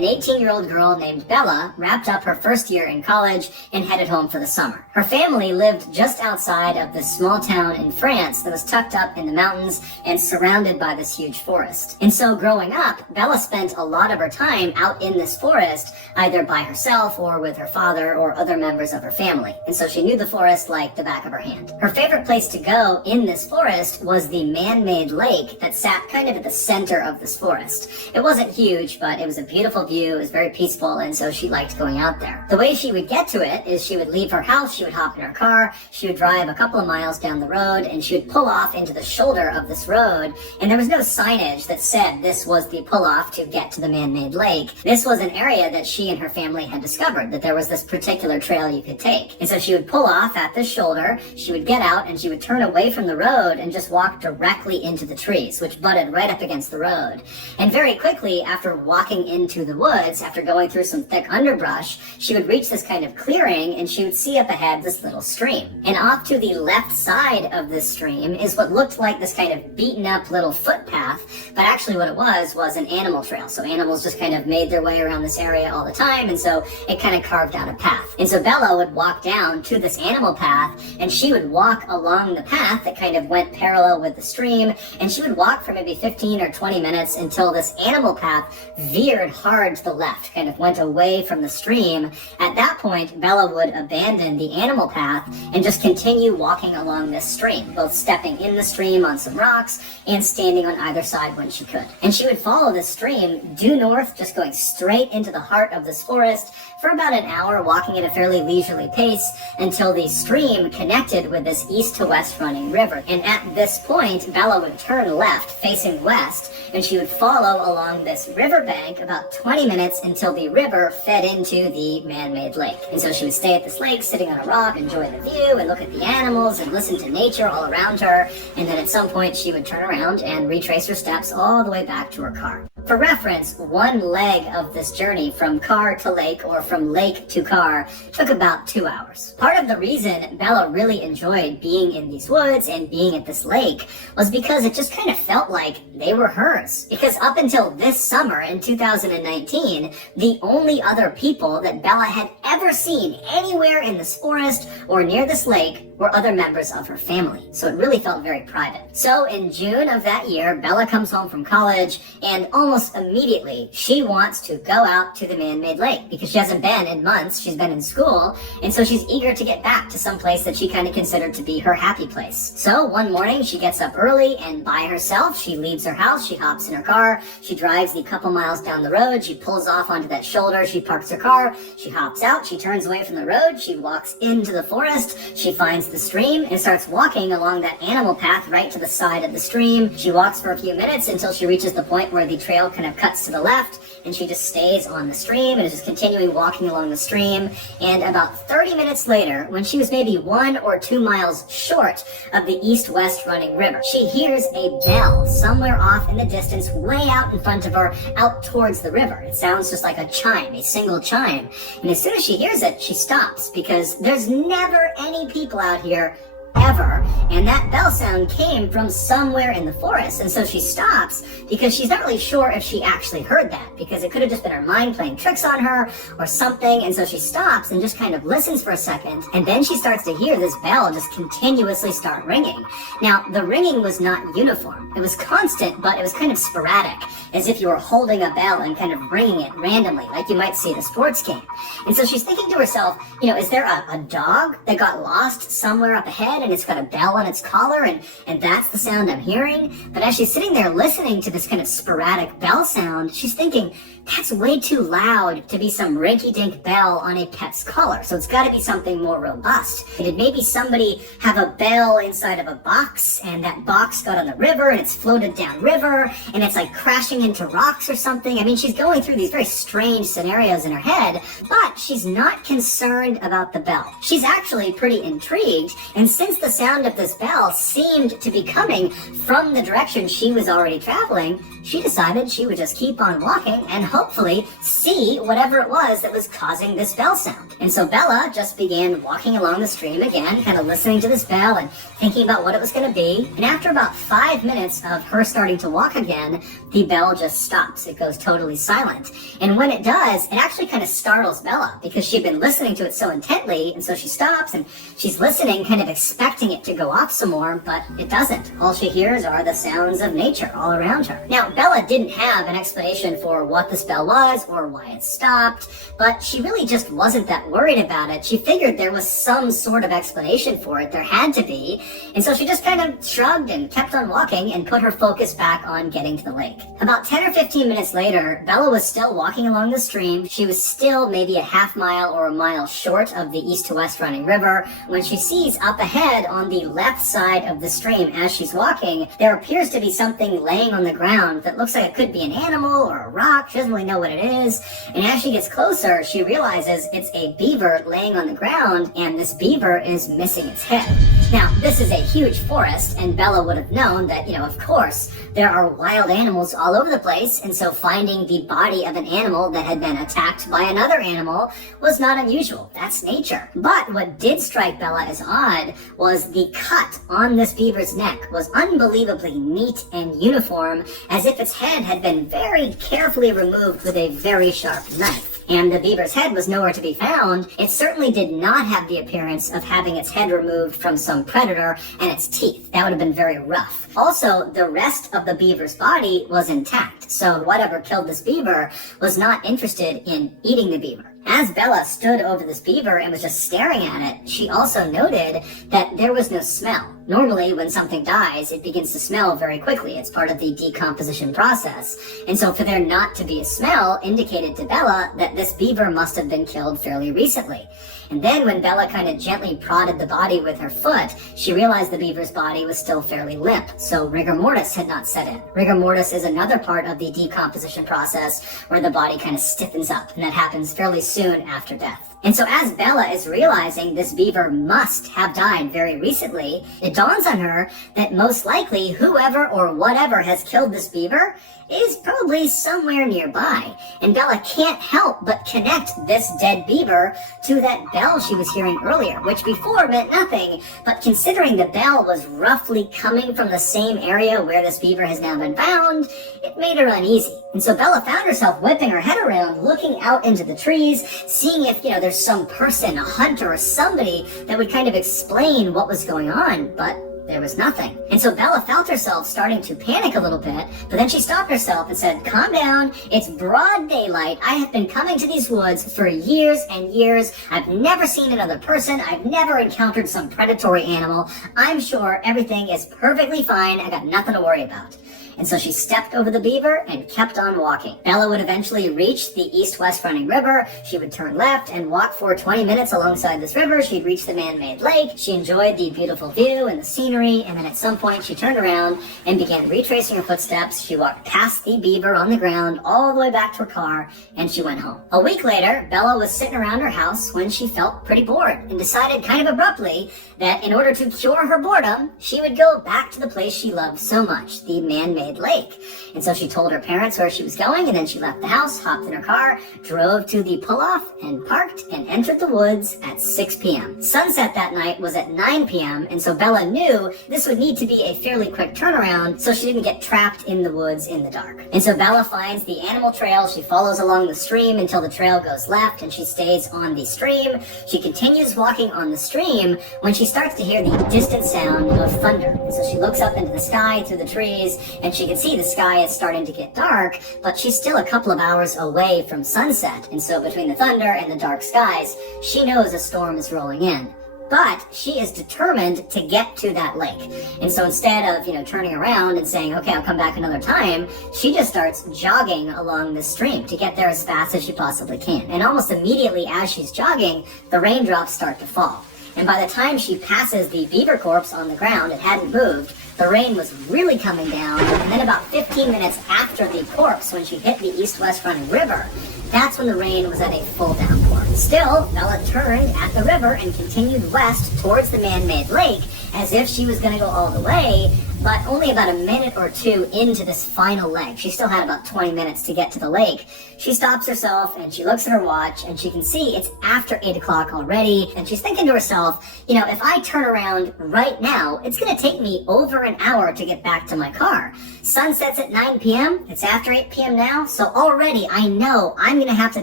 an 18-year-old girl named Bella wrapped up her first year in college and headed home for the summer. Her family lived just outside of this small town in France that was tucked up in the mountains and surrounded by this huge forest. And so growing up, Bella spent a lot of her time out in this forest, either by herself or with her father or other members of her family. And so she knew the forest like the back of her hand. Her favorite place to go in this forest was the man-made lake that sat kind of at the center of this forest. It wasn't huge, but it was a beautiful view, it was very peaceful, and so she liked going out there. The way she would get to it is she would leave her house, she would hop in her car, she would drive a couple of miles down the road, and she would pull off into the shoulder of this road, and there was no signage that said this was the pull-off to get to the man-made lake. This was an area that she and her family had discovered, that there was this particular trail you could take. And so she would pull off at this shoulder, she would get out, and she would turn away from the road and just walk directly into the trees, which butted right up against the road. And very quickly, after walking into the woods, after going through some thick underbrush, she would reach this kind of clearing and she would see up ahead this little stream. And off to the left side of this stream is what looked like this kind of beaten up little footpath, but actually what it was an animal trail. So animals just kind of made their way around this area all the time, and so it kind of carved out a path. And so Bella would walk down to this animal path, and she would walk along the path that kind of went parallel with the stream, and she would walk for maybe 15 or 20 minutes until this animal path veered hard to the left, kind of went away from the stream. At that point, Bella would abandon the animal path and just continue walking along this stream, both stepping in the stream on some rocks and standing on either side when she could. And she would follow this stream due north, just going straight into the heart of this forest for about an hour, walking at a fairly leisurely pace until the stream connected with this east to west running river. And at this point, Bella would turn left, facing west, and she would follow along this riverbank about 20 minutes until the river fed into the man-made lake. And so she would stay at this lake, sitting on a rock, enjoy the view, and look at the animals, and listen to nature all around her, and then at some point she would turn around and retrace her steps all the way back to her car. For reference, one leg of this journey from car to lake or from lake to car took about 2 hours. Part of the reason Bella really enjoyed being in these woods and being at this lake was because it just kind of felt like they were hers. Because up until this summer in 2019, the only other people that Bella had ever seen anywhere in this forest or near this lake were other members of her family. So it really felt very private. So in June of that year, Bella comes home from college, and almost immediately she wants to go out to the man-made lake because she hasn't been in months. She's been in school, and so she's eager to get back to some place that she kind of considered to be her happy place. So one morning she gets up early, and by herself she leaves her house, she hops in her car, she drives the couple miles down the road, she pulls off onto that shoulder, she parks her car, she hops out, she turns away from the road, she walks into the forest, she finds the stream and starts walking along that animal path right to the side of the stream. She walks for a few minutes until she reaches the point where the trail kind of cuts to the left, and she just stays on the stream and is just continuing walking along the stream. And about 30 minutes later, when she was maybe 1 or 2 miles short of the east-west running river, she hears a bell somewhere off in the distance, way out in front of her, out towards the river. It sounds just like a chime, a single chime. And as soon as she hears it, she stops because there's never any people out here ever, and that bell sound came from somewhere in the forest. And so she stops because she's not really sure if she actually heard that, because it could have just been her mind playing tricks on her or something. And so she stops and just kind of listens for a second, and then she starts to hear this bell just continuously start ringing. Now, the ringing was not uniform. It was constant, but it was kind of sporadic, as if you were holding a bell and kind of ringing it randomly, like you might see at a sports game. And so she's thinking to herself, is there a dog that got lost somewhere up ahead and it's got a bell on its collar, and that's the sound I'm hearing? But as she's sitting there listening to this kind of sporadic bell sound, she's thinking, that's way too loud to be some rinky-dink bell on a pet's collar. So it's got to be something more robust. Did maybe somebody have a bell inside of a box, and that box got on the river and it's floated down river and it's like crashing into rocks or something? I mean, she's going through these very strange scenarios in her head, but she's not concerned about the bell. She's actually pretty intrigued, and since the sound of this bell seemed to be coming from the direction she was already traveling, she decided she would just keep on walking and hopefully see whatever it was that was causing this bell sound. And so Bella just began walking along the stream again, kind of listening to this bell and thinking about what it was going to be. And after about 5 minutes of her starting to walk again, the bell just stops. It goes totally silent. And when it does, it actually kind of startles Bella because she'd been listening to it so intently. And so she stops and she's listening, kind of expecting it to go off some more, but it doesn't. All she hears are the sounds of nature all around her. Now, Bella didn't have an explanation for what this bell was or why it stopped, but she really just wasn't that worried about it. She figured there was some sort of explanation for it. There had to be. And so she just kind of shrugged and kept on walking and put her focus back on getting to the lake. About 10 or 15 minutes later, Bella was still walking along the stream. She was still maybe a half mile or a mile short of the east to west running river when she sees up ahead on the left side of the stream as she's walking, there appears to be something laying on the ground that looks like it could be an animal or a rock. She doesn't really know what it is. And as she gets closer, she realizes it's a beaver laying on the ground, and this beaver is missing its head. Now, this is a huge forest, and Bella would have known that, of course, there are wild animals all over the place, and so finding the body of an animal that had been attacked by another animal was not unusual. That's nature. But what did strike Bella as odd was the cut on this beaver's neck was unbelievably neat and uniform, as if its head had been very carefully removed with a very sharp knife. And the beaver's head was nowhere to be found. It certainly did not have the appearance of having its head removed from some predator and its teeth. That would have been very rough. Also, the rest of the beaver's body was intact, so whatever killed this beaver was not interested in eating the beaver. As Bella stood over this beaver and was just staring at it, she also noted that there was no smell. Normally, when something dies, it begins to smell very quickly. It's part of the decomposition process. And so for there not to be a smell indicated to Bella that this beaver must have been killed fairly recently. And then when Bella kind of gently prodded the body with her foot, she realized the beaver's body was still fairly limp, so rigor mortis had not set in. Rigor mortis is another part of the decomposition process where the body kind of stiffens up, and that happens fairly soon after death. And so as Bella is realizing this beaver must have died very recently, it dawns on her that most likely whoever or whatever has killed this beaver is probably somewhere nearby. And Bella can't help but connect this dead beaver to that bell she was hearing earlier, which before meant nothing, but considering the bell was roughly coming from the same area where this beaver has now been found, it made her uneasy. And so Bella found herself whipping her head around, looking out into the trees, seeing if, there's some person, a hunter or somebody that would kind of explain what was going on, but there was nothing. And so Bella felt herself starting to panic a little bit, but then she stopped herself and said, "Calm down, it's broad daylight. I have been coming to these woods for years and years. I've never seen another person. I've never encountered some predatory animal. I'm sure everything is perfectly fine. I got nothing to worry about." And so she stepped over the beaver and kept on walking. Bella would eventually reach the east-west running river. She would turn left and walk for 20 minutes alongside this river. She'd reach the man-made lake. She enjoyed the beautiful view and the scenery, and then at some point she turned around and began retracing her footsteps. She walked past the beaver on the ground all the way back to her car, and she went home. A week later, Bella was sitting around her house when she felt pretty bored and decided kind of abruptly that in order to cure her boredom, she would go back to the place she loved so much, the man-made lake. And so she told her parents where she was going, and then she left the house, hopped in her car, drove to the pull-off, and parked and entered the woods at 6 p.m. Sunset that night was at 9 p.m., and so Bella knew this would need to be a fairly quick turnaround so she didn't get trapped in the woods in the dark. And so Bella finds the animal trail. She follows along the stream until the trail goes left, and she stays on the stream. She continues walking on the stream when she starts to hear the distant sound of thunder. And so she looks up into the sky through the trees, and she can see the sky is starting to get dark, but she's still a couple of hours away from sunset. And so between the thunder and the dark skies, she knows a storm is rolling in. But she is determined to get to that lake. And so instead of, turning around and saying, okay, I'll come back another time, she just starts jogging along the stream to get there as fast as she possibly can. And almost immediately as she's jogging, the raindrops start to fall. And by the time she passes the beaver corpse on the ground, it hadn't moved, the rain was really coming down, and then about 15 minutes after the corpse, when she hit the east-west running river, that's when the rain was at a full downpour. Still, Bella turned at the river and continued west towards the man-made lake as if she was going to go all the way, But only about a minute or two into this final leg, she still had about 20 minutes to get to the lake, she stops herself and she looks at her watch and she can see it's after 8 o'clock already. And she's thinking to herself, you know, if I turn around right now, it's going to take me over an hour to get back to my car. Sun sets at 9 p.m. It's after 8 p.m. now. So already I know I'm going to have to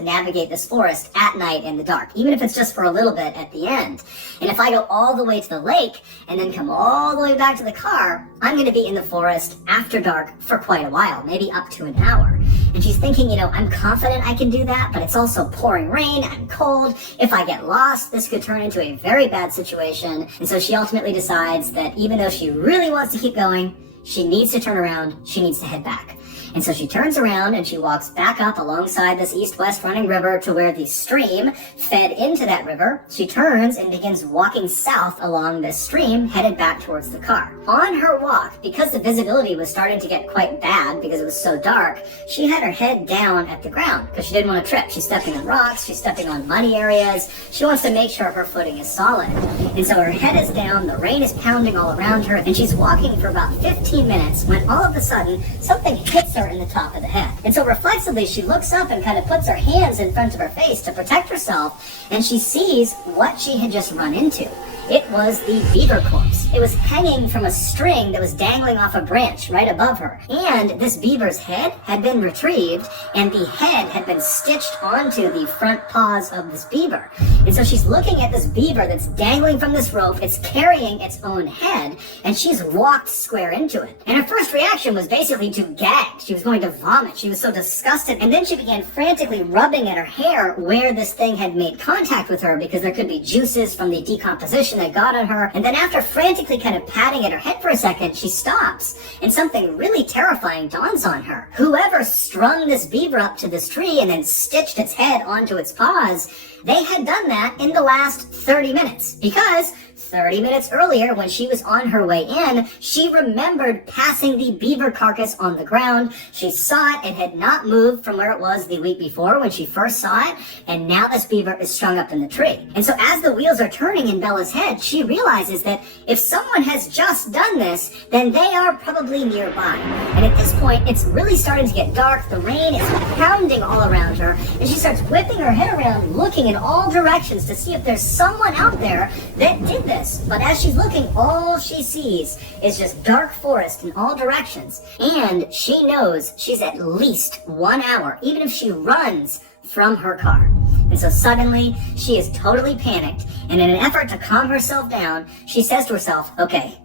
navigate this forest at night in the dark, even if it's just for a little bit at the end. And if I go all the way to the lake and then come all the way back to the car, I'm going to be in the forest after dark for quite a while, maybe up to an hour. And she's thinking, you know, I'm confident I can do that, but it's also pouring rain, I'm cold. If I get lost, this could turn into a very bad situation. And so she ultimately decides that even though she really wants to keep going, she needs to turn around, she needs to head back. And so she turns around and she walks back up alongside this east-west running river to where the stream fed into that river. She turns and begins walking south along this stream, headed back towards the car. On her walk, because the visibility was starting to get quite bad because it was so dark, she had her head down at the ground because she didn't want to trip. She's stepping on rocks, she's stepping on muddy areas. She wants to make sure her footing is solid. And so her head is down, the rain is pounding all around her, and she's walking for about 15 minutes when all of a sudden something hits her in the top of the head. And so reflexively, she looks up and kind of puts her hands in front of her face to protect herself, and she sees what she had just run into. It was the beaver corpse. It was hanging from a string that was dangling off a branch right above her. And this beaver's head had been retrieved, and the head had been stitched onto the front paws of this beaver. And so she's looking at this beaver that's dangling from this rope. It's carrying its own head, and she's walked square into it. And her first reaction was basically to gag. She was going to vomit. She was so disgusted. And then she began frantically rubbing at her hair where this thing had made contact with her, because there could be juices from the decomposition that got on her. And then after frantically kind of patting at her head for a second, she stops, and something really terrifying dawns on her. Whoever strung this beaver up to this tree and then stitched its head onto its paws, they had done that in the last 30 minutes, because 30 minutes earlier, when she was on her way in, she remembered passing the beaver carcass on the ground. She saw it. It had not moved from where it was the week before when she first saw it, and now this beaver is strung up in the tree. And so as the wheels are turning in Bella's head, she realizes that if someone has just done this, then they are probably nearby. And at this point, it's really starting to get dark. The rain is pounding all around her, and she starts whipping her head around, looking in all directions to see if there's someone out there that did this. But as she's looking, all she sees is just dark forest in all directions. And she knows she's at least 1 hour, even if she runs from her car. And so suddenly, she is totally panicked. And in an effort to calm herself down, she says to herself, okay,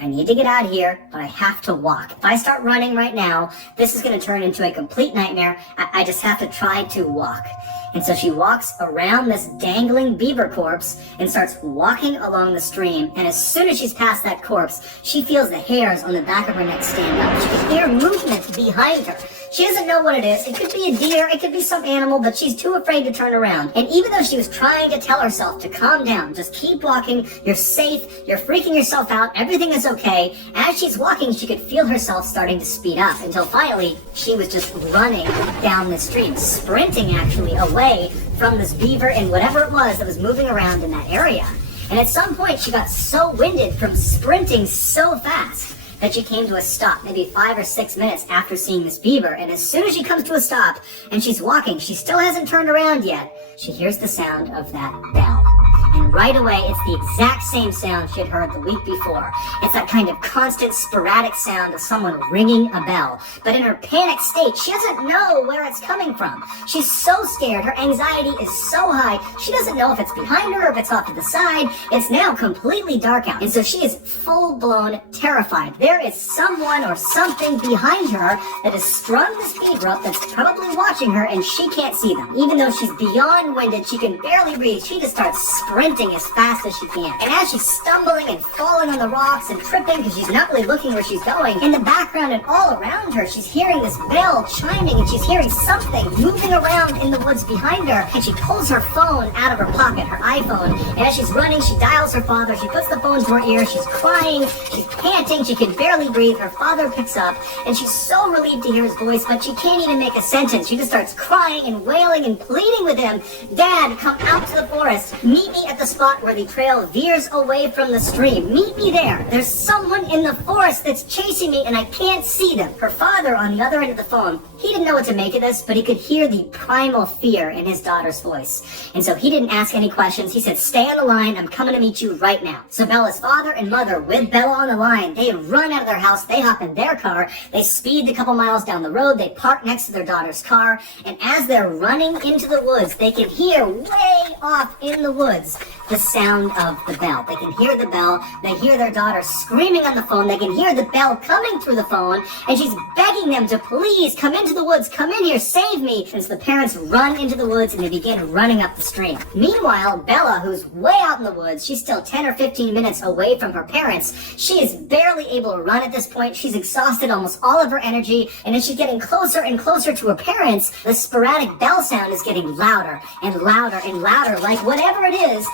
I need to get out of here, but I have to walk. If I start running right now, this is going to turn into a complete nightmare. I just have to try to walk. And so she walks around this dangling beaver corpse and starts walking along the stream. And as soon as she's past that corpse, she feels the hairs on the back of her neck stand up. She can hear movement behind her. She doesn't know what it is. It could be a deer, it could be some animal, but she's too afraid to turn around. And even though she was trying to tell herself to calm down, just keep walking, you're safe, you're freaking yourself out, everything is okay, as she's walking, she could feel herself starting to speed up until finally she was just running down the street, sprinting actually away from this beaver and whatever it was that was moving around in that area. And at some point, she got so winded from sprinting so fast that she came to a stop, maybe 5 or 6 minutes after seeing this beaver. And as soon as she comes to a stop and she's walking, she still hasn't turned around yet, she hears the sound of that bell. And right away, it's the exact same sound she had heard the week before. It's that kind of constant, sporadic sound of someone ringing a bell. But in her panic state, she doesn't know where it's coming from. She's so scared. Her anxiety is so high. She doesn't know if it's behind her or if it's off to the side. It's now completely dark out. And so she is full-blown terrified. There is someone or something behind her that has strung this beaver up that's probably watching her, and she can't see them. Even though she's beyond winded, she can barely breathe, she just starts sprinting as fast as she can. And as she's stumbling and falling on the rocks and tripping because she's not really looking where she's going, in the background and all around her, she's hearing this bell chiming, and she's hearing something moving around in the woods behind her. And she pulls her phone out of her pocket, her iPhone, and as she's running, she dials her father. She puts the phone to her ear. She's crying, she's panting, she can barely breathe. Her father picks up, and she's so relieved to hear his voice, but she can't even make a sentence. She just starts crying and wailing and pleading with him, Dad, come out to the forest. Meet me at at the spot where the trail veers away from the stream. Meet me there. There's someone in the forest that's chasing me and I can't see them. Her father on the other end of the phone, he didn't know what to make of this, but he could hear the primal fear in his daughter's voice. And so he didn't ask any questions. He said, stay on the line. I'm coming to meet you right now. So Bella's father and mother, with Bella on the line, they run out of their house. They hop in their car. They speed the couple miles down the road. They park next to their daughter's car. And as they're running into the woods, they can hear way off in the woods the sound of the bell. They can hear the bell. They hear their daughter screaming on the phone. They can hear the bell coming through the phone. And she's begging them to please come into the woods. Come in here. Save me. And so the parents run into the woods and they begin running up the stream. Meanwhile, Bella, who's way out in the woods, she's still 10 or 15 minutes away from her parents. She is barely able to run at this point. She's exhausted almost all of her energy. And as she's getting closer and closer to her parents, the sporadic bell sound is getting louder and louder and louder, like whatever it is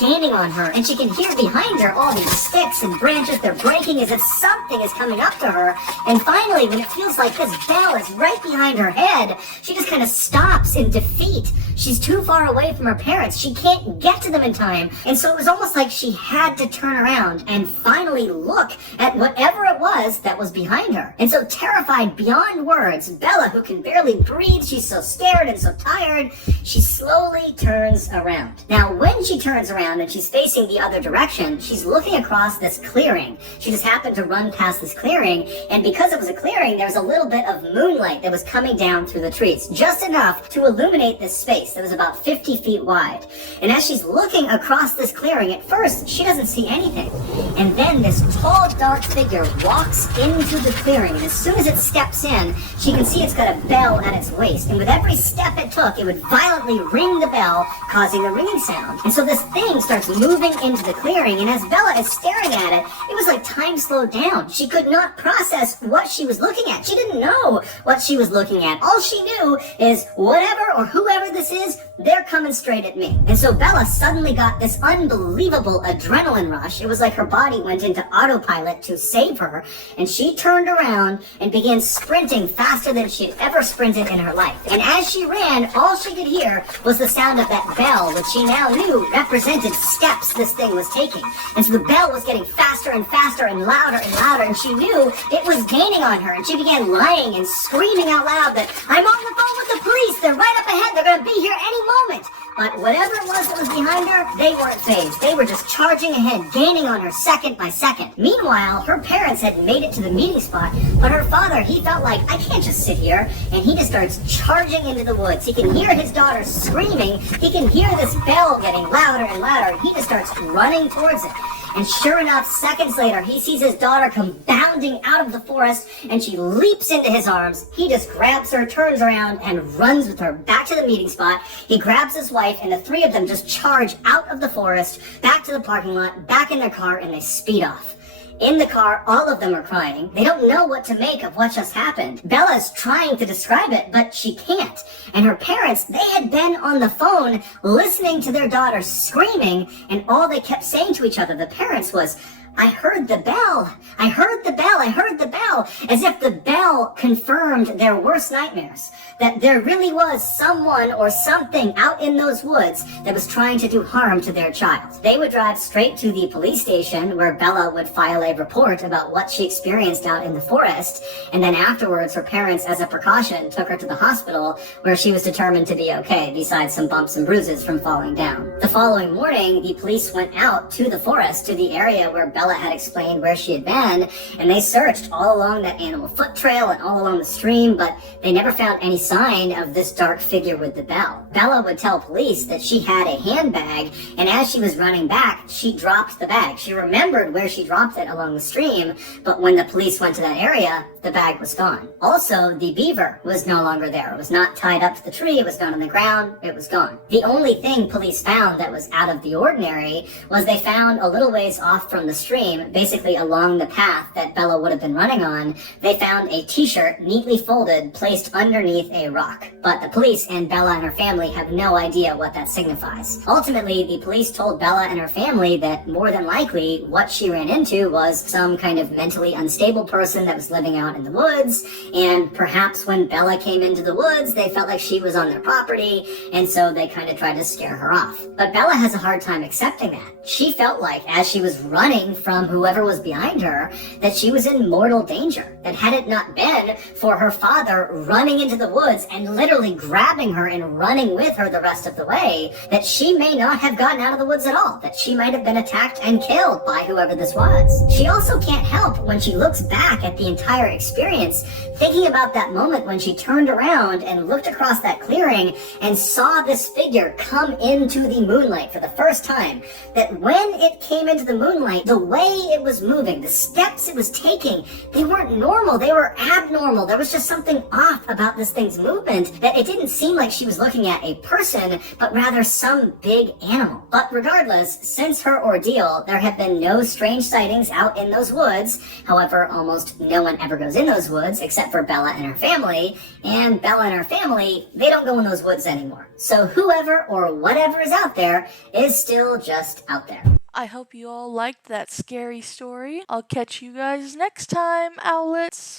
gaining on her. And she can hear behind her all these sticks and branches. They're breaking as if something is coming up to her. And finally, when it feels like this bell is right behind her head, she just kind of stops in defeat. She's too far away from her parents. She can't get to them in time. And so it was almost like she had to turn around and finally look at whatever it was that was behind her. And so terrified beyond words, Bella, who can barely breathe, she's so scared and so tired, she slowly turns around. Now, when she turns around and she's facing the other direction, she's looking across this clearing. She just happened to run past this clearing, and because it was a clearing, there was a little bit of moonlight that was coming down through the trees, just enough to illuminate this space that was about 50 feet wide. And as she's looking across this clearing, at first, she doesn't see anything. And then this tall, dark figure walks into the clearing, and as soon as it steps in, she can see it's got a bell at its waist. And with every step it took, it would violently ring the bell, causing a ringing sound. And so this thing starts moving into the clearing, and as Bella is staring at it, it was like time slowed down. She could not process what she was looking at. She didn't know what she was looking at. All she knew is whatever or whoever this is, they're coming straight at me. And so Bella suddenly got this unbelievable adrenaline rush. It was like her body went into autopilot to save her, and she turned around and began sprinting faster than she'd ever sprinted in her life. And as she ran, all she could hear was the sound of that bell, which she now knew represented steps this thing was taking. And so the bell was getting faster and faster and louder, and she knew it was gaining on her. And she began lying and screaming out loud that, I'm on the phone with the police, they're right up ahead, they're gonna be here any moment. But whatever it was that was behind her, they weren't fazed. They were just charging ahead, gaining on her second by second. Meanwhile, her parents had made it to the meeting spot, but her father, he felt like, I can't just sit here, and he just starts charging into the woods. He can hear his daughter screaming, he can hear this bell getting louder and louder, and he just starts running towards it. And sure enough, seconds later, he sees his daughter come bounding out of the forest, and she leaps into his arms. He just grabs her, turns around, and runs with her back to the meeting spot. He grabs his wife, and the three of them just charge out of the forest, back to the parking lot, back in their car, and they speed off. In the car, all of them are crying. They don't know what to make of what just happened. Bella's trying to describe it, but she can't. And her parents, they had been on the phone listening to their daughter screaming, and all they kept saying to each other, the parents, was, I heard the bell. I heard the bell. I heard the bell. As if the bell confirmed their worst nightmares. That there really was someone or something out in those woods that was trying to do harm to their child. They would drive straight to the police station where Bella would file a report about what she experienced out in the forest. And then afterwards, her parents, as a precaution, took her to the hospital where she was determined to be okay, besides some bumps and bruises from falling down. The following morning, the police went out to the forest, to the area where Bella had explained where she had been, and they searched all along that animal foot trail and all along the stream, but they never found any sign of this dark figure with the bell. Bella would tell police that she had a handbag, and as she was running back, she dropped the bag. She remembered where she dropped it along the stream, but when the police went to that area, the bag was gone. Also, the beaver was no longer there. It was not tied up to the tree, it was not on the ground, it was gone. The only thing police found that was out of the ordinary was they found a little ways off from the stream stream, basically along the path that Bella would have been running on, they found a t-shirt neatly folded placed underneath a rock. But the police and Bella and her family have no idea what that signifies. Ultimately, the police told Bella and her family that more than likely what she ran into was some kind of mentally unstable person that was living out in the woods, and perhaps when Bella came into the woods, they felt like she was on their property, and so they kind of tried to scare her off. But Bella has a hard time accepting that. She felt like, as she was running from whoever was behind her, that she was in mortal danger. That had it not been for her father running into the woods and literally grabbing her and running with her the rest of the way, that she may not have gotten out of the woods at all, that she might have been attacked and killed by whoever this was. She also can't help, when she looks back at the entire experience, thinking about that moment when she turned around and looked across that clearing and saw this figure come into the moonlight for the first time. That when it came into the moonlight, the way it was moving, the steps it was taking, they weren't normal, they were abnormal. There was just something off about this thing's movement, that it didn't seem like she was looking at a person, but rather some big animal. But regardless, since her ordeal, there have been no strange sightings out in those woods. However, almost no one ever goes in those woods except for Bella and her family, and Bella and her family, they don't go in those woods anymore. So whoever or whatever is out there is still just out there. I hope you all liked that scary story. I'll catch you guys next time, owlets.